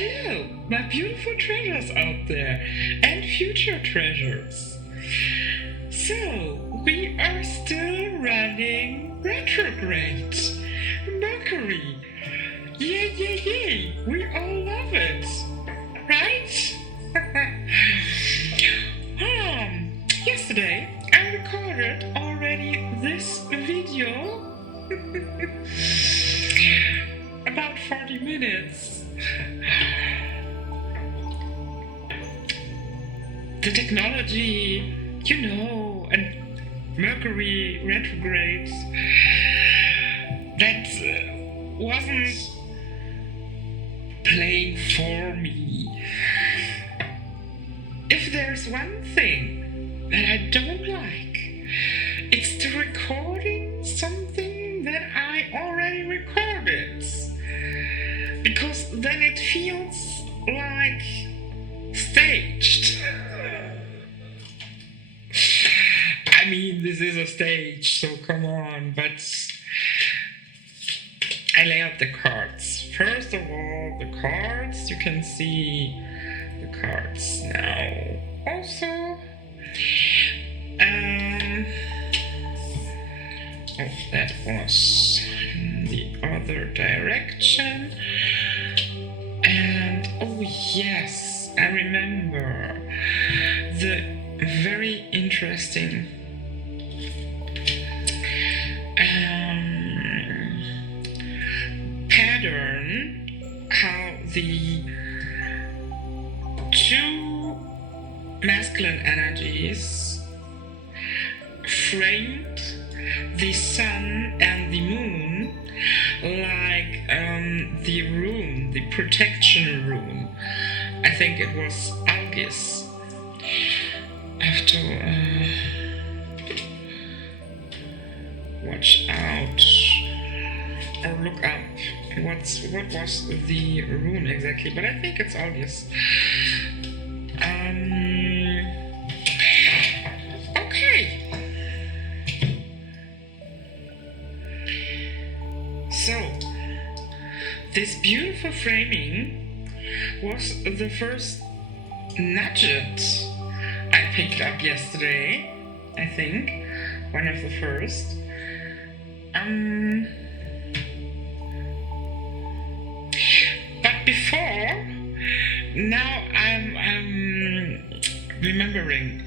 Hello, my beautiful treasures out there, and future treasures. So, we are still running retrograde. Mercury. Yay, yay, yay. We all love it. Right? Yesterday, I recorded already this video. About 40 minutes. The technology, and Mercury retrograde, that wasn't playing for me. If there's one thing that I don't like, it's the recording something that I already recorded. Because then it feels like staged. I mean, this is a stage, so come on, but I lay out the cards. First of all, the cards, you can see the cards now. Also, that was the other direction. And oh yes, I remember the very interesting pattern, how the two masculine energies framed the sun and the moon like the rune, the protection rune. I think it was Algis. I have to watch out or look up what was the rune exactly, but I think it's Algis. Okay. So, this beautiful framing was the first nugget I picked up yesterday, I think. One of the first. But before, now I'm remembering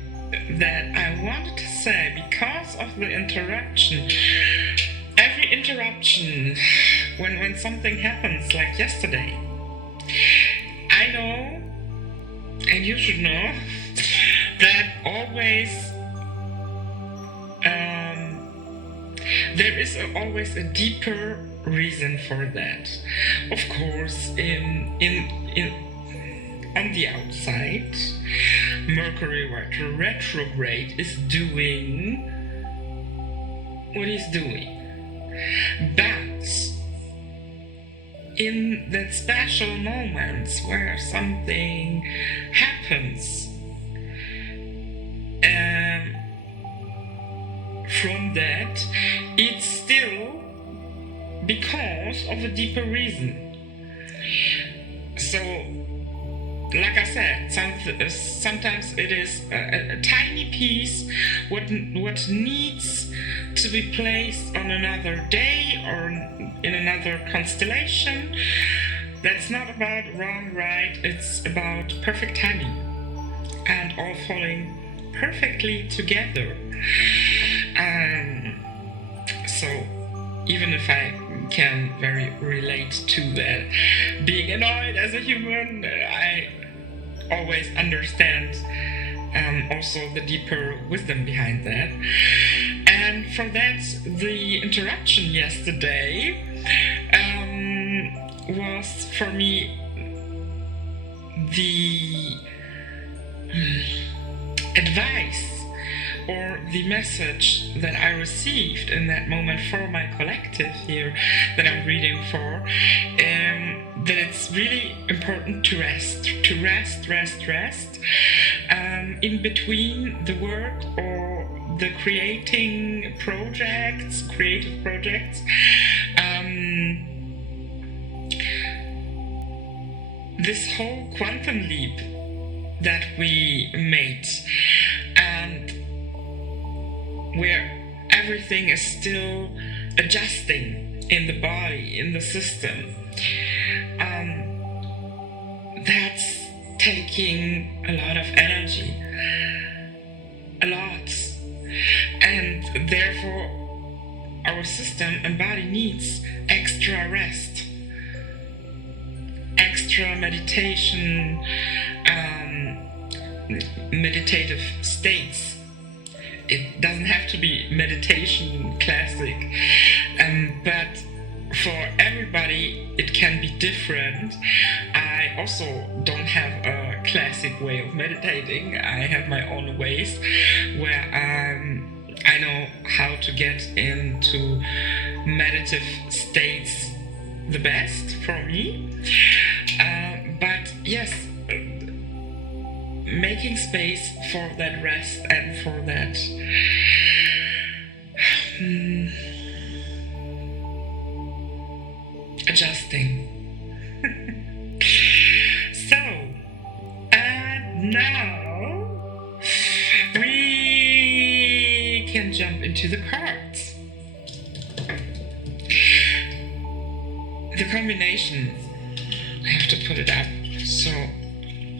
that I wanted to say, because of the interruption, every interruption, when something happens like yesterday, I know, and you should know, that always there is always a deeper reason for that. Of course, on the outside, Mercury retrograde is doing what he's doing. But in that special moments where something happens, from that, it's still because of a deeper reason. So, like I said, sometimes it is a tiny piece what needs to be placed on another day or in another constellation. That's not about wrong, right, it's about perfect timing and all falling perfectly together. So even if I can very relate to that, being annoyed as a human, I always understand also the deeper wisdom behind that. And for that, the interruption yesterday was for me the advice or the message that I received in that moment for my collective here that I'm reading for, that it's really important to rest, in between the work or the creative projects, this whole quantum leap that we made, and where everything is still adjusting in the body, in the system, that's taking a lot of energy, a lot, and therefore our system and body needs extra rest, extra meditation, meditative states. It doesn't have to be meditation classic, but for everybody it can be different. I also don't have a classic way of meditating. I have my own ways where I know how to get into meditative states the best for me. But yes, making space for that rest and for that adjusting. So, and now we can jump into the cards. The combination, I have to put it up so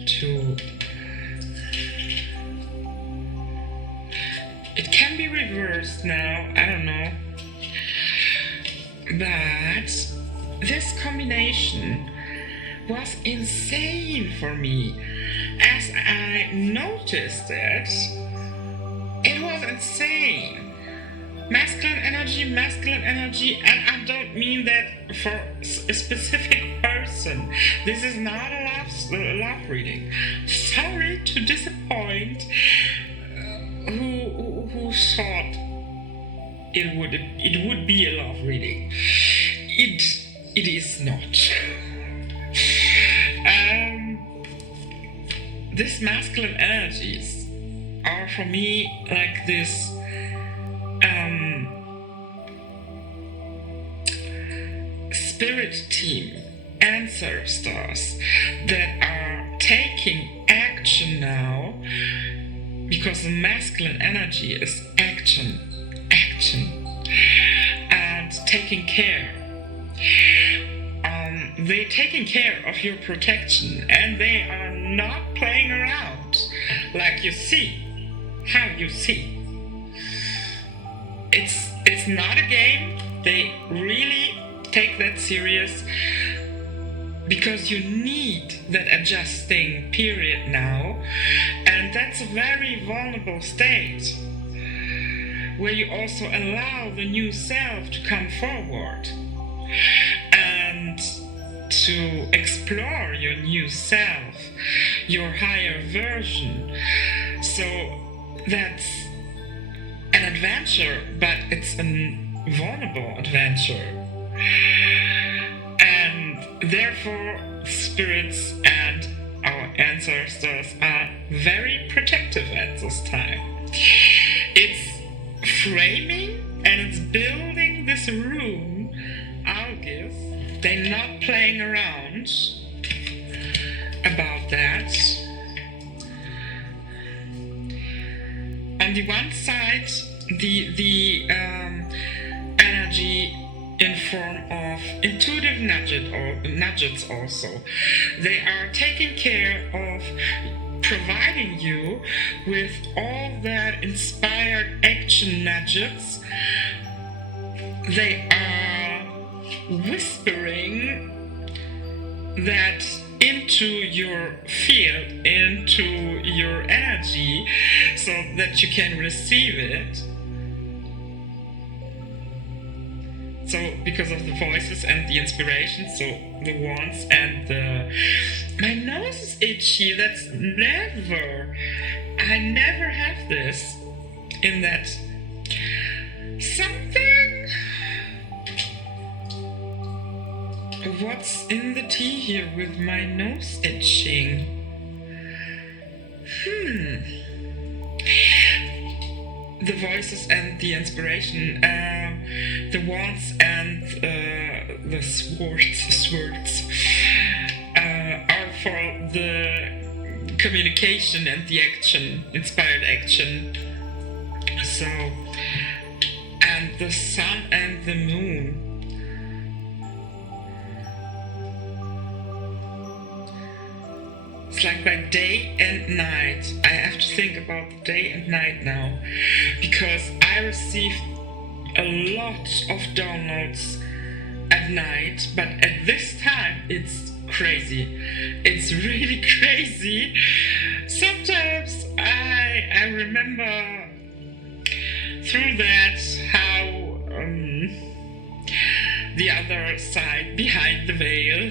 to, it can be reversed now, I don't know, but this combination was insane for me. As I noticed it, it was insane. Masculine energy, and I don't mean that for a specific person. This is not a love reading. Sorry to disappoint who thought it would be a love reading. It is not. These masculine energies are for me like this spirit team, ancestors that are taking action now, because the masculine energy is action, and taking care. They're taking care of your protection, and they are not playing around like you see. How you see. It's not a game. They really take that serious, because you need that adjusting period now, and that's a very vulnerable state where you also allow the new self to come forward and to explore your new self, your higher version. So that's an adventure, but it's a vulnerable adventure. And therefore, spirits and our ancestors are very protective at this time. It's framing and it's building this room, August. They're not playing around about that. On the one side, the energy in form of intuitive nudges also. They are taking care of providing you with all that inspired action nudges. They are whispering that into your field, into your energy, so that you can receive it. So because of the voices and the inspiration, so the wands and the... My nose is itchy, that's never... I never have this in that... Something... What's in the tea here with my nose itching? The voices and the inspiration, the wands and the swords are for the communication and the action, inspired action. So, and the sun and the moon. It's like by day and night. I have to think about the day and night now, because I received a lot of downloads at night, but at this time it's crazy. It's really crazy. Sometimes I remember through that how the other side behind the veil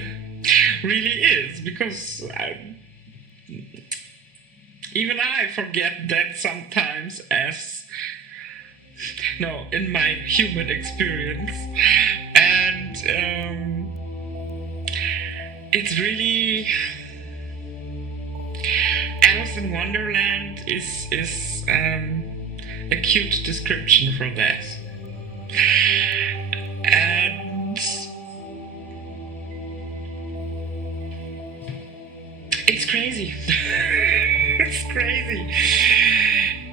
really is, because even I forget that sometimes, in my human experience. And it's really, Alice in Wonderland is a cute description for that. And it's crazy. It's crazy.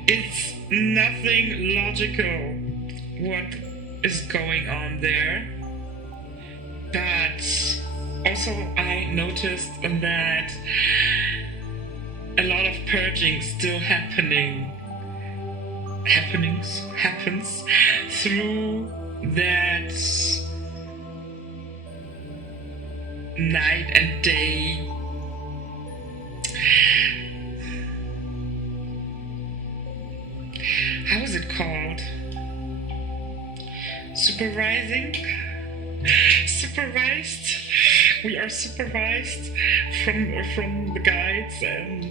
It's nothing logical what is going on there. But also I noticed that a lot of purging still happens through that night and day. How is it called? Supervised. We are supervised from the guides and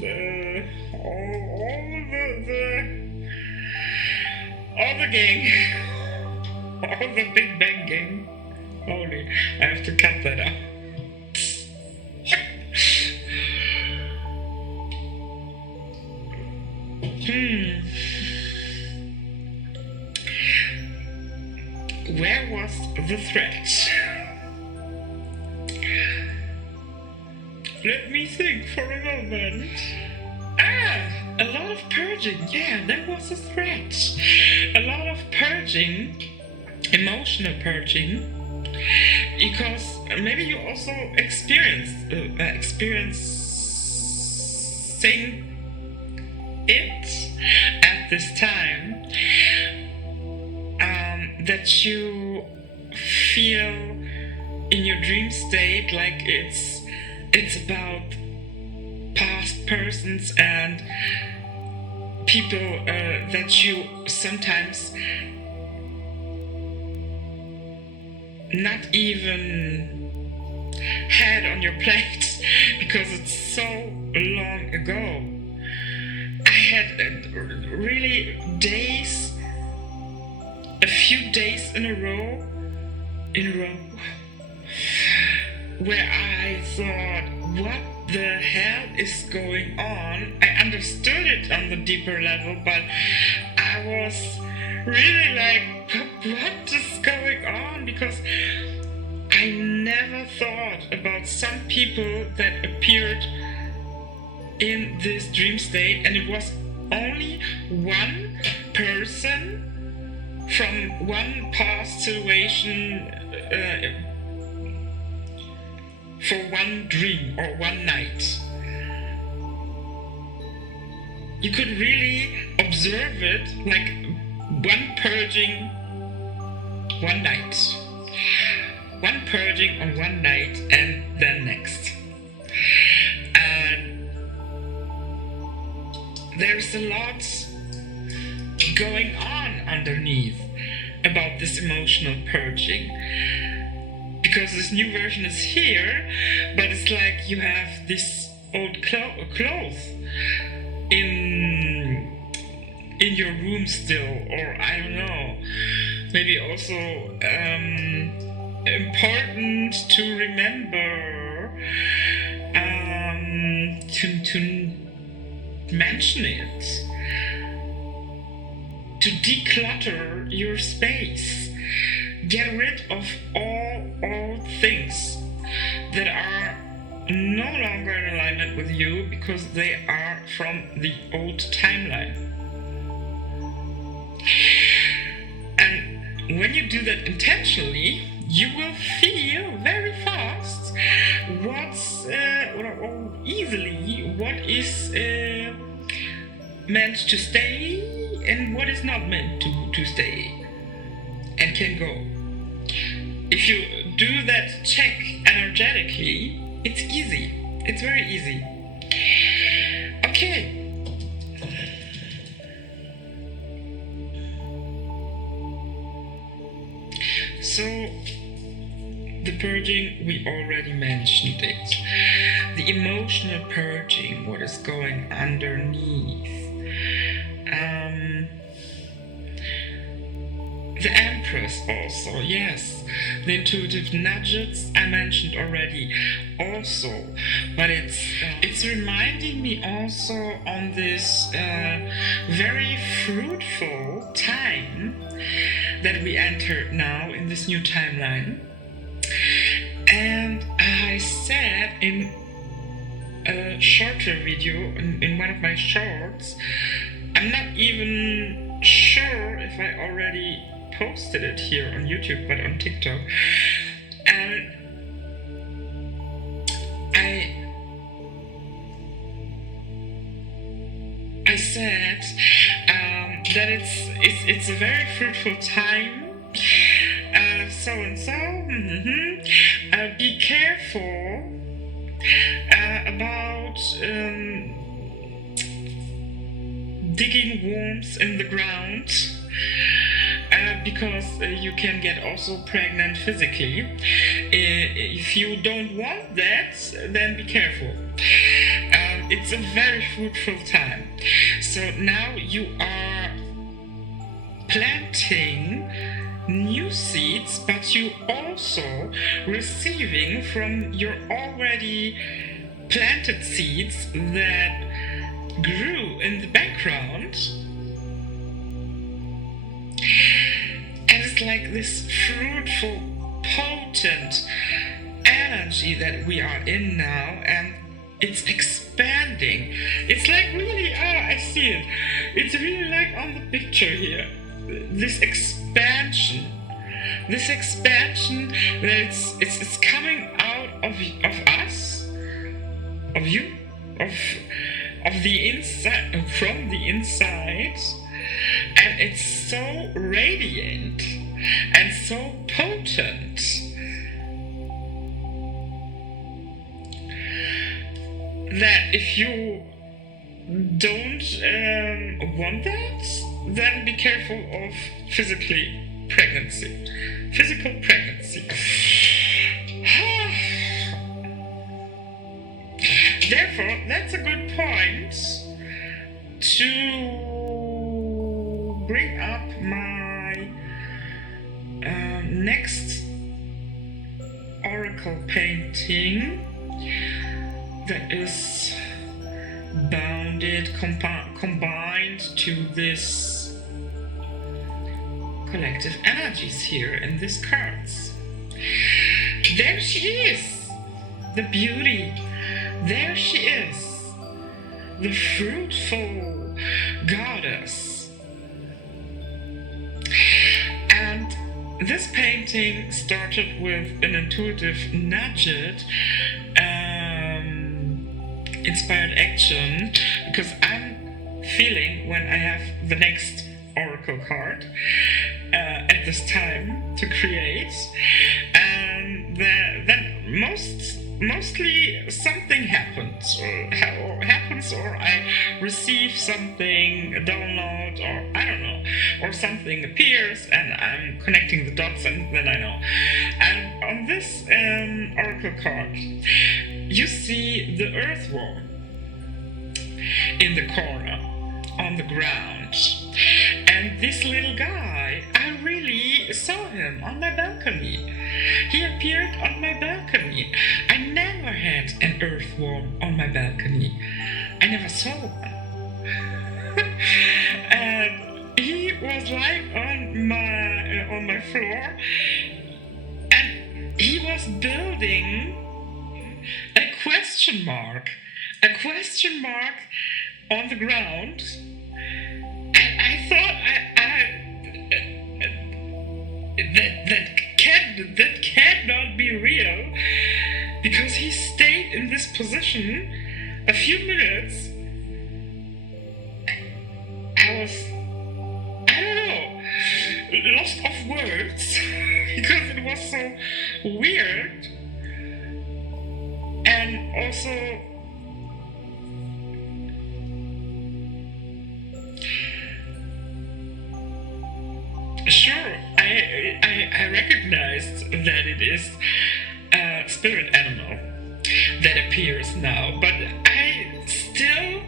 all the gang, all the Big Bang gang. Holy, I have to cut that out. Where was the threat? Let me think for a moment. A lot of purging. Yeah, there was a threat. A lot of purging, emotional purging, because maybe you also experiencing it at this time. That you feel in your dream state like it's about past persons and people that you sometimes not even had on your plate because it's so long ago. I had really a few days in a row, where I thought, what the hell is going on? I understood it on the deeper level, but I was really like, what is going on? Because I never thought about some people that appeared in this dream state, and it was only one person from one past situation for one dream or one night. You could really observe it like one purging one night. One purging on one night and then next. And there's a lot going on underneath about this emotional purging, because this new version is here, but it's like you have this old clothes in your room still, or I don't know, maybe also important to remember to mention it. To declutter your space. Get rid of all things that are no longer in with you because they are from the old timeline. And when you do that intentionally, you will feel very fast what is meant to stay and what is not meant to stay and can go. If you do that check energetically, it's easy. It's very easy. Okay. So, the purging, we already mentioned it. The emotional purging, what is going underneath. The Empress also, yes. The intuitive nudges I mentioned already also. But it's reminding me also on this very fruitful time that we enter now in this new timeline. And I said in a shorter video, in one of my shorts, I'm not even sure if I already posted it here on YouTube, but on TikTok. And I said that it's a very fruitful time. So and so. Be careful about digging worms in the ground. Because you can get also pregnant physically. If you don't want that, then be careful. It's a very fruitful time. So now you are planting new seeds, but you also receiving from your already planted seeds that grew in the background. And it's like this fruitful, potent energy that we are in now, and it's expanding. It's like really, I see it. It's really like on the picture here. This expansion that it's coming out of us, of you, of the inside, from the inside. And it's so radiant and so potent that if you don't want that, then be careful of physical pregnancy. Therefore, that's a good point to bring up my next oracle painting that is bounded, combined to this collective energies here in these cards. There she is, the beauty. There she is, the fruitful goddess. And this painting started with an intuitive nudged inspired action, because I'm feeling when I have the next oracle card at this time to create, and then mostly something happens or I receive something, a download, or I don't know, or something appears and I'm connecting the dots, and then I know. And on this oracle card you see the earthworm in the corner on the ground, and this little guy, I really saw him on my balcony. He appeared on my balcony. I never had an earthworm on my balcony. I never saw one. And he was lying on my floor, and he was building a question mark a question mark on the ground, and I thought that cannot be real, because he stayed in this position a few minutes. I was, I don't know, lost of words because it was so weird, and also sure, I recognized that it is a spirit animal that appears now, but I still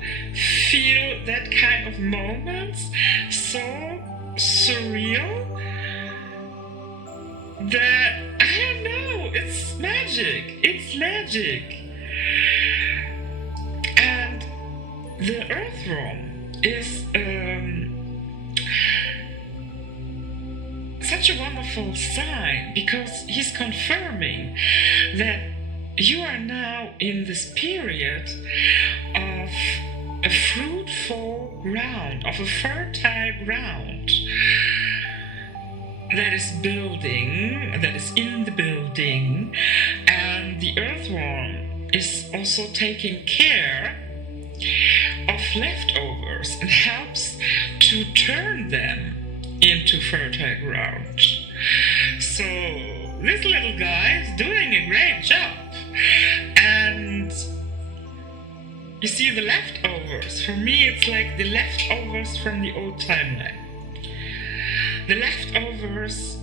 feel that kind of moments so surreal that I don't know, it's magic. And the earthworm is such a wonderful sign, because he's confirming that you are now in this period of a fruitful ground, of a fertile ground that is building, that is in the building, and the earthworm is also taking care of leftovers and helps to turn them into fertile ground. So this little guy is doing a great job. And you see, the leftovers, for me it's like the leftovers from the old timeline. The leftovers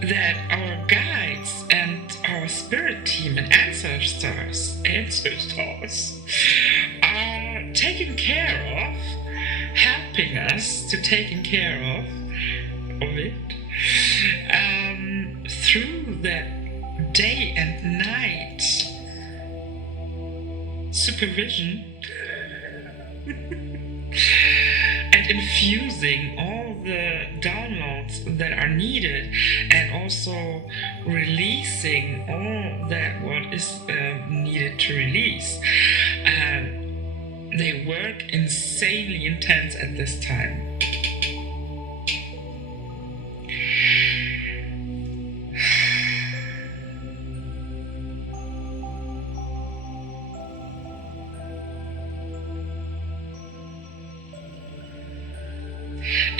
that our guides and our spirit team and ancestors are taking care of, helping us to taking care of it, through that day and night supervision and infusing all the downloads that are needed, and also releasing all that what is needed to release. They work insanely intense at this time.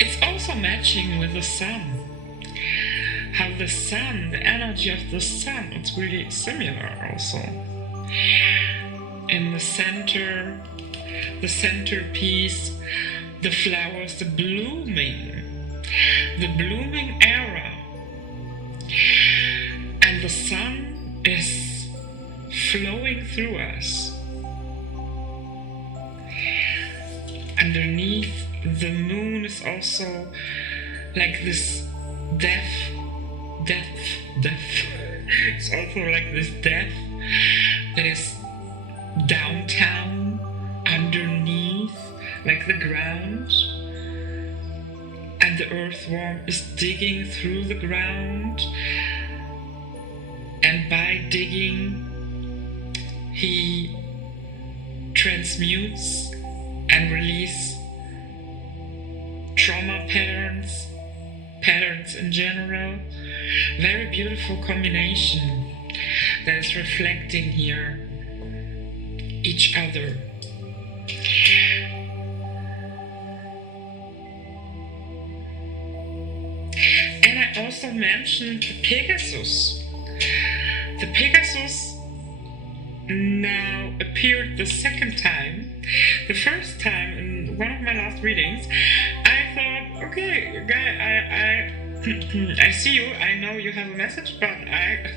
It's also matching with the sun. How the sun, the energy of the sun, it's really similar also. In the center, the centerpiece, the flowers, the blooming era. And the sun is flowing through us. Underneath, the moon is also like this death. It's also like this death that is downtown, underneath, like the ground. And the earthworm is digging through the ground. And by digging, he transmutes and releases trauma patterns in general. Very beautiful combination that is reflecting here each other. And I also mentioned the Pegasus. The Pegasus now appeared the second time. The first time, in one of my last readings, I thought, okay, guy, I see you, I know you have a message, but I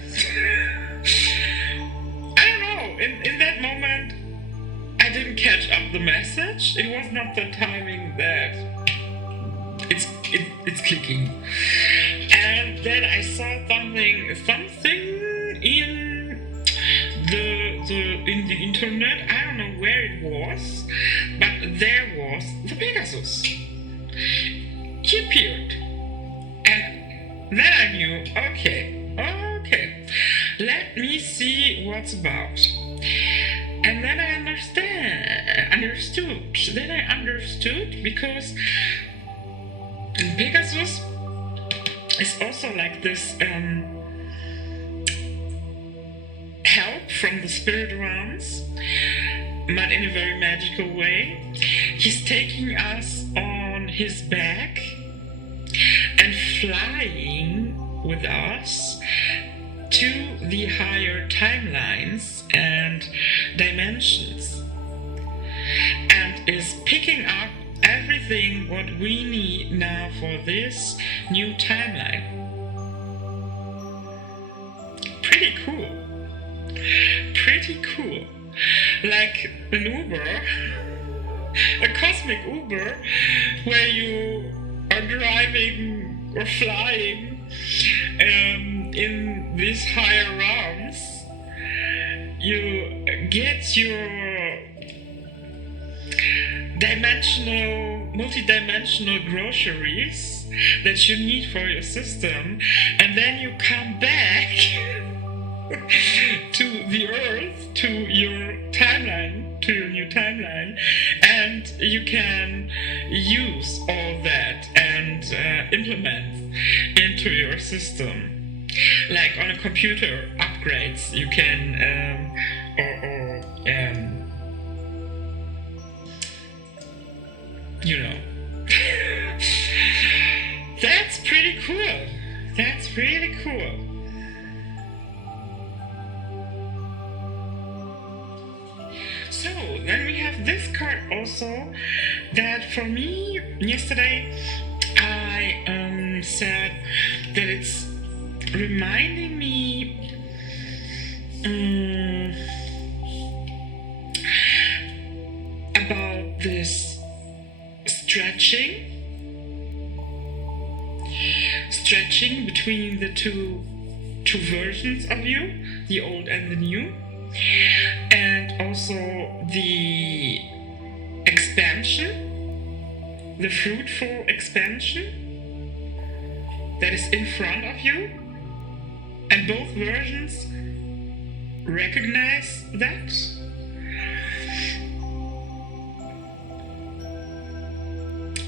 don't know, in that moment, I didn't catch up the message. It was not the timing that it's clicking. And then I saw something in the internet. I don't know where it was, but there was the Pegasus. He appeared, and then I knew, okay, let me see what's about. And then I understood because Pegasus is also like this help from the spirit realms, but in a very magical way. He's taking us on his back and flying with us to the higher timelines and dimensions, and is picking up everything what we need now for this new timeline. Pretty cool. Like an Uber, a cosmic Uber, where you are driving or flying in these higher realms. You get your multi-dimensional groceries that you need for your system, and then you come back to the earth, to your timeline, to your new timeline, and you can use all that and implement into your system. Like on a computer upgrades, you can That's pretty cool. So then we have this card also, that for me yesterday I said that it's reminding me about this stretching between the two versions of you, the old and the new, and also the expansion, the fruitful expansion that is in front of you, and both versions recognize that.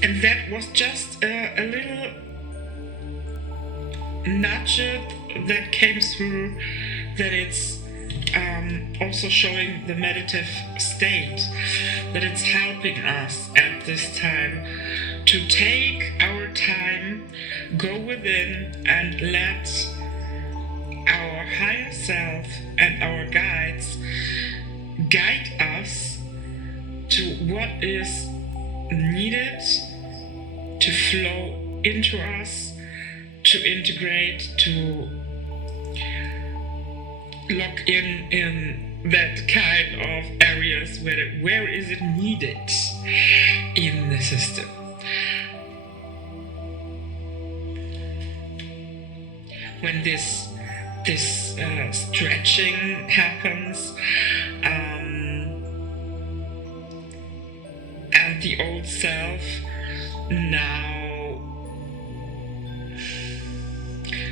And that was just a little nudge that came through, that it's also showing the meditative state, that it's helping us at this time to take our time, go within, and let our higher self and our guides guide us to what is needed to flow into us, to integrate, to lock in that kind of areas where is it needed in the system. When this stretching happens, and the old self now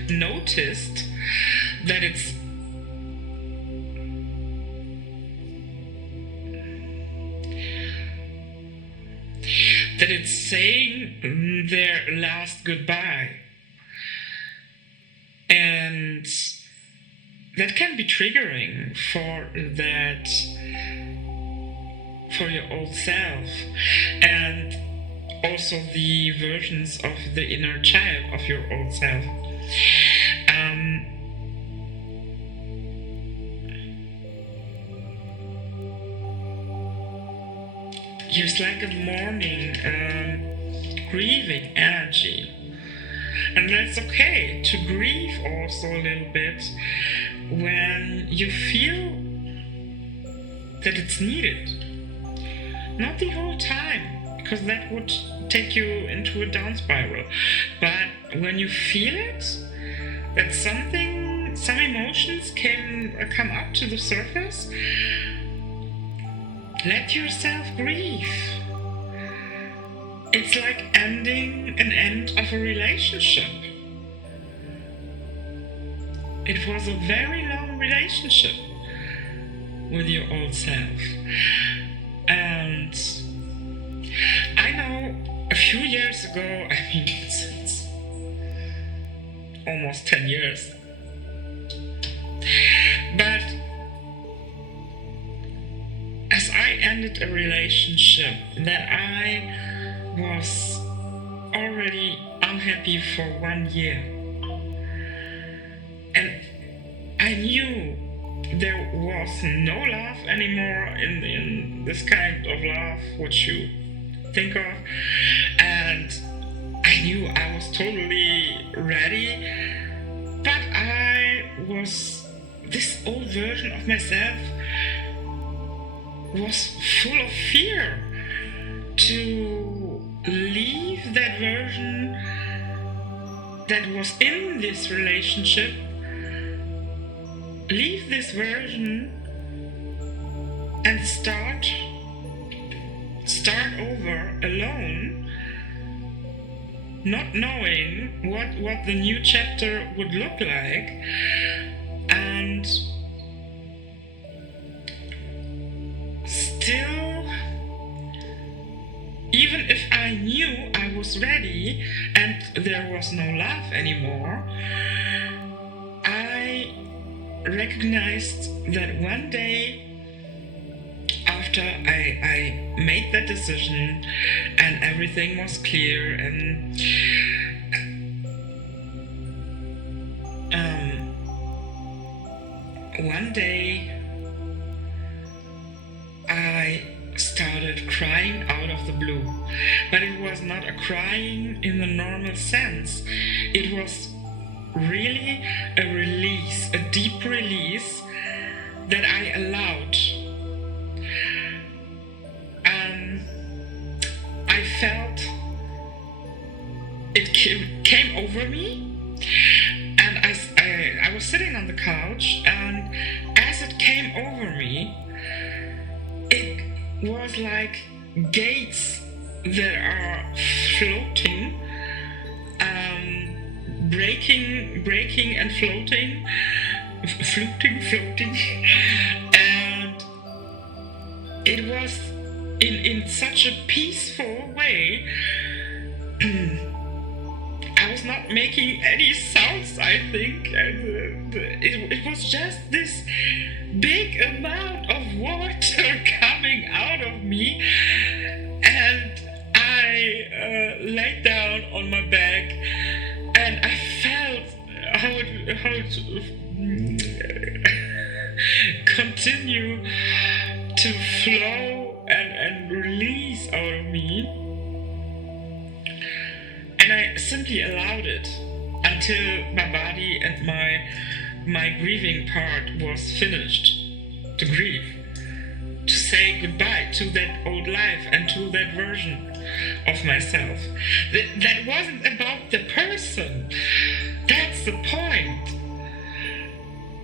noticed that it's saying their last goodbye, and that can be triggering for your old self, and also the versions of the inner child of your old self. It's like a mourning, grieving energy. And that's okay to grieve also a little bit when you feel that it's needed. Not the whole time, because that would take you into a down spiral. But when you feel it, that some emotions can come up to the surface, let yourself grieve. It's like ending an end of a relationship. It was a very long relationship with your old self. And I know a few years ago, I mean, it's almost 10 years, but as I ended a relationship that I was already unhappy for 1 year, and I knew there was no love anymore in this kind of love which you think of, and I knew I was totally ready, but this old version of myself was full of fear to leave that version that was in this relationship, leave this version and start over alone, not knowing what the new chapter would look like. And still, even if I knew I was ready and there was no love anymore, I recognized that one day after I made that decision and everything was clear, and one day I started crying out of the blue, but it was not a crying in the normal sense. It was really a release, a deep release that I allowed. I felt it came over me, and I was sitting on the couch, and as it came over me, it was like gates that are floating, breaking and floating, and it was in such a peaceful way. I was not making any sounds, I think, and it was just this big amount of water coming out of me, and I laid down on my back, and I felt how it continue to flow and release out of me. And I simply allowed it until my body and my grieving part was finished to grieve, to say goodbye to that old life and to that version of myself. That wasn't about the person. That's the point.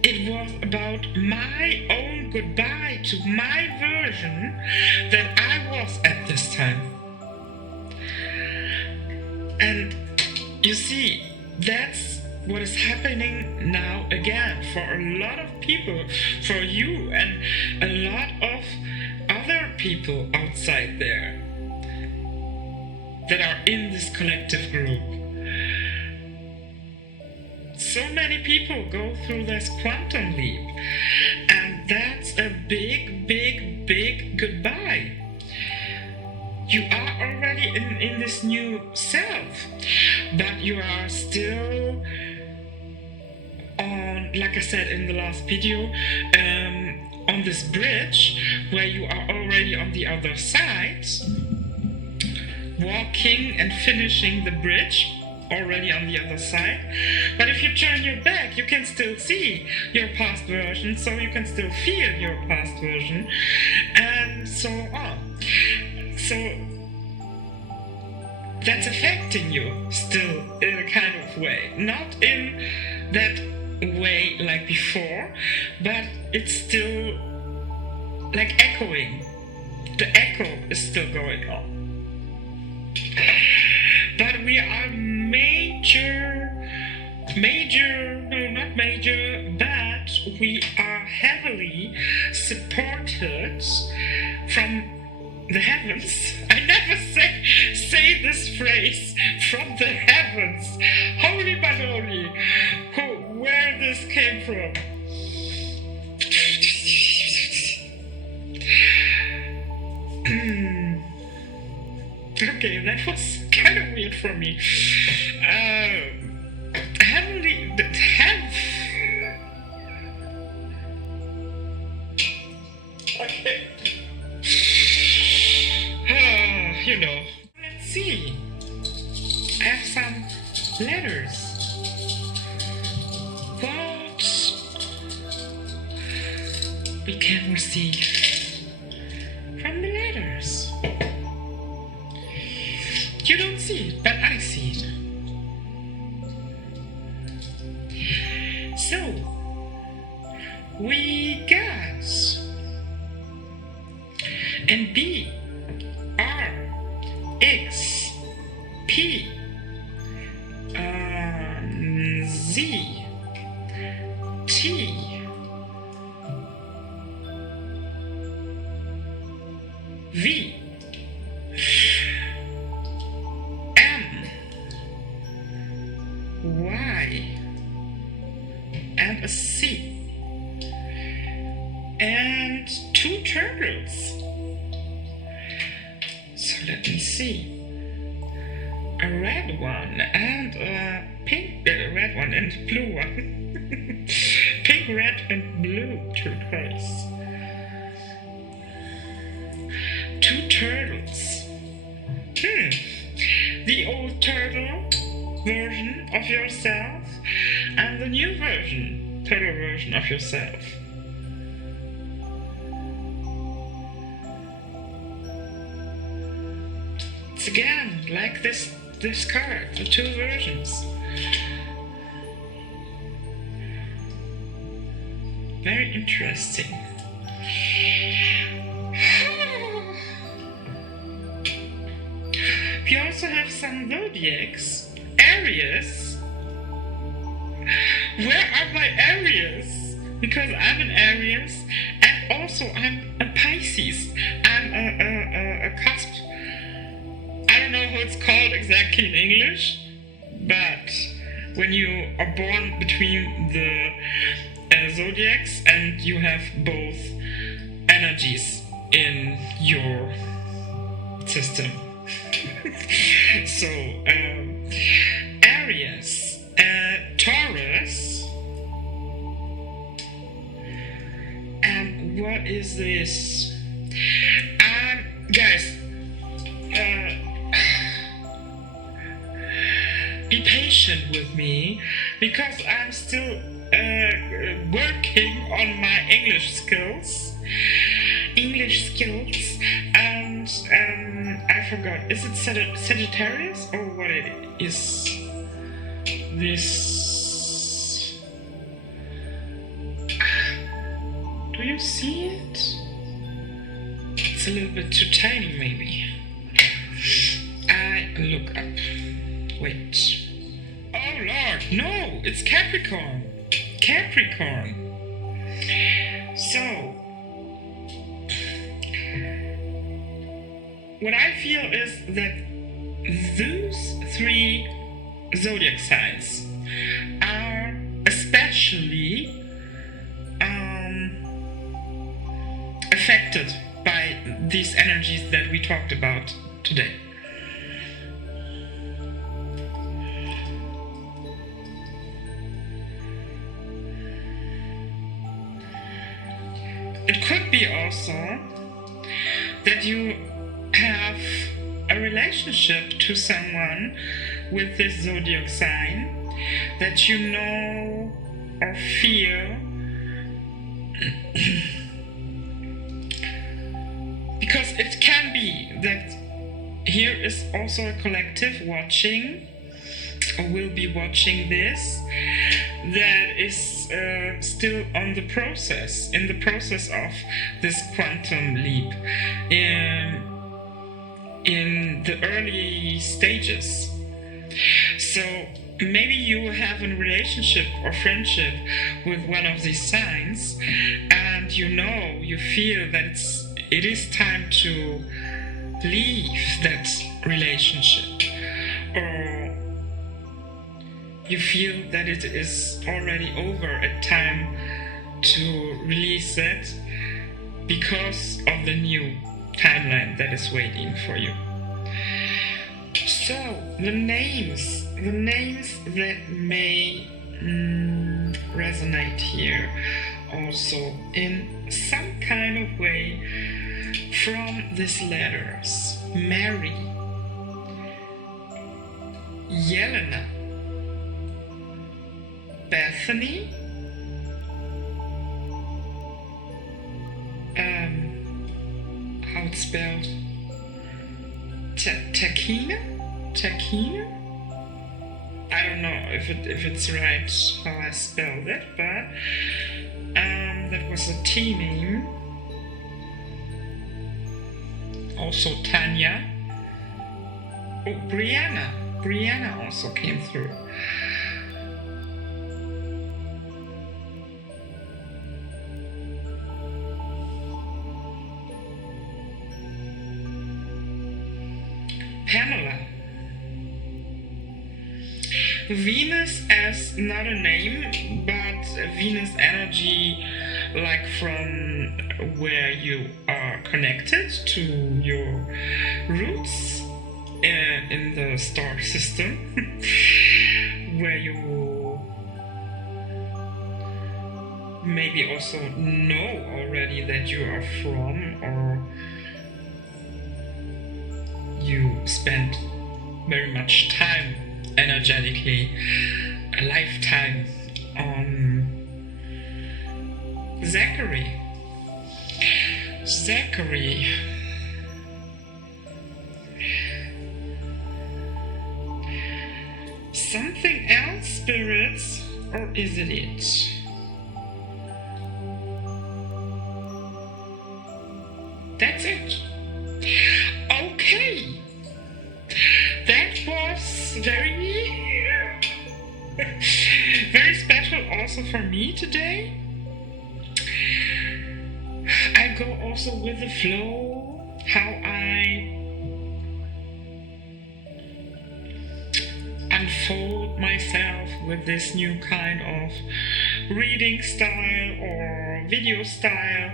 It was about my own goodbye to my version that I was at this time. And you see, that's what is happening now again for a lot of people, for you and a lot of other people outside there that are in this collective group. So many people go through this quantum leap, and that's a big goodbye. You are already in this new self, but you are still on, like I said in the last video, on this bridge where you are already on the other side, walking and finishing the bridge, already on the other side. But if you turn your back, you can still see your past version, so you can still feel your past version, and so on. So that's affecting you still in a kind of way, not in that way like before, but it's still like echoing. The echo is still going on. But we are but that we are heavily supported from the heavens. I never say this phrase, from the heavens. Holy Manoli, where this came from. Okay, that was kind of weird for me. Heavenly, okay. You know. Let's see. I have some letters. What we can receive from the letters. You don't see it, but I see it. So, we got and B, R, X, P, Z, T, V, Y, and a C, and 2 turtles. So let me see. A red one and a pink, red one and blue one. Pink, red, and blue turquoise. 2 turtles. The old turtle version of yourself and the new turtle version of yourself. It's again like this card, the 2 versions. Very interesting. We also have some zodiacs. Aries. Where are my Aries? Because I'm an Aries and also I'm a Pisces. I'm a cusp. I don't know how it's called exactly in English, but when you are born between the zodiacs and you have both energies in your system. So, Aries, Taurus, and what is this? Guys, be patient with me because I'm still working on my English skills, and I forgot. Is it Sagittarius or what it is? This. Do you see it? It's a little bit too tiny, maybe. I look up. Wait. Oh Lord, no! It's Capricorn. Capricorn. So, what I feel is that those 3 zodiac signs are especially affected by these energies that we talked about today. It could be also that you have a relationship to someone with this zodiac sign that you know or feel because it can be that here is also a collective watching or will be watching this that is still in the process of this quantum leap in the early stages. So maybe you have a relationship or friendship with one of these signs, and you feel that it is time to leave that relationship, or you feel that it is already over, a time to release that because of the new timeline that is waiting for you. So the names that may resonate here also in some kind of way from these letters: Mary, Yelena, Bethany, how it's spelled, Takina? I don't know if it's right how I spelled it, but that was a T name. Also Tanya. Oh, Brianna also came through. Pamela. Venus as not a name, but Venus energy, like from where you are connected to your roots in the star system, where you maybe also know already that you are from, or you spend very much time energetically, a lifetime on Zachary. Something else, spirits, or is it? That's it. Okay. That was very special also for me today. I go also with the flow, how I unfold myself with this new kind of reading style or video style.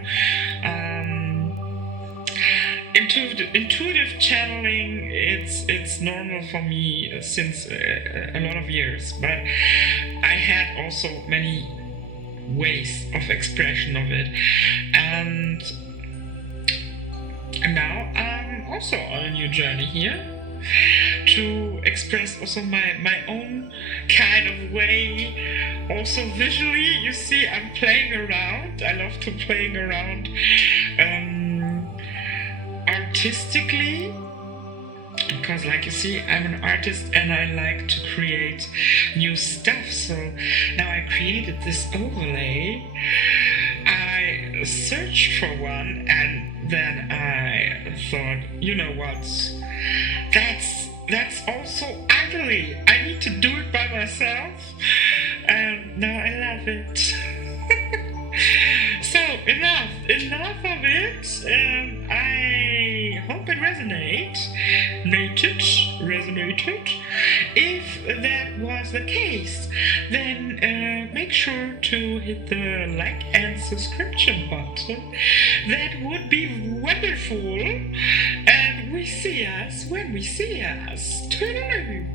Intuitive channeling, it's normal for me since a lot of years, but I had also many ways of expression of it, and now I'm also on a new journey here to express also my own kind of way, also visually. You see, I'm playing around. I love to playing around artistically, because like you see, I'm an artist and I like to create new stuff. So now I created this overlay. I searched for one, and then I thought, you know what, that's also ugly. I need to do it by myself, and now I love it. So enough of it. I hope it resonated. If that was the case, then make sure to hit the like and subscription button. That would be wonderful. And we see us when we see us. Toodaloo.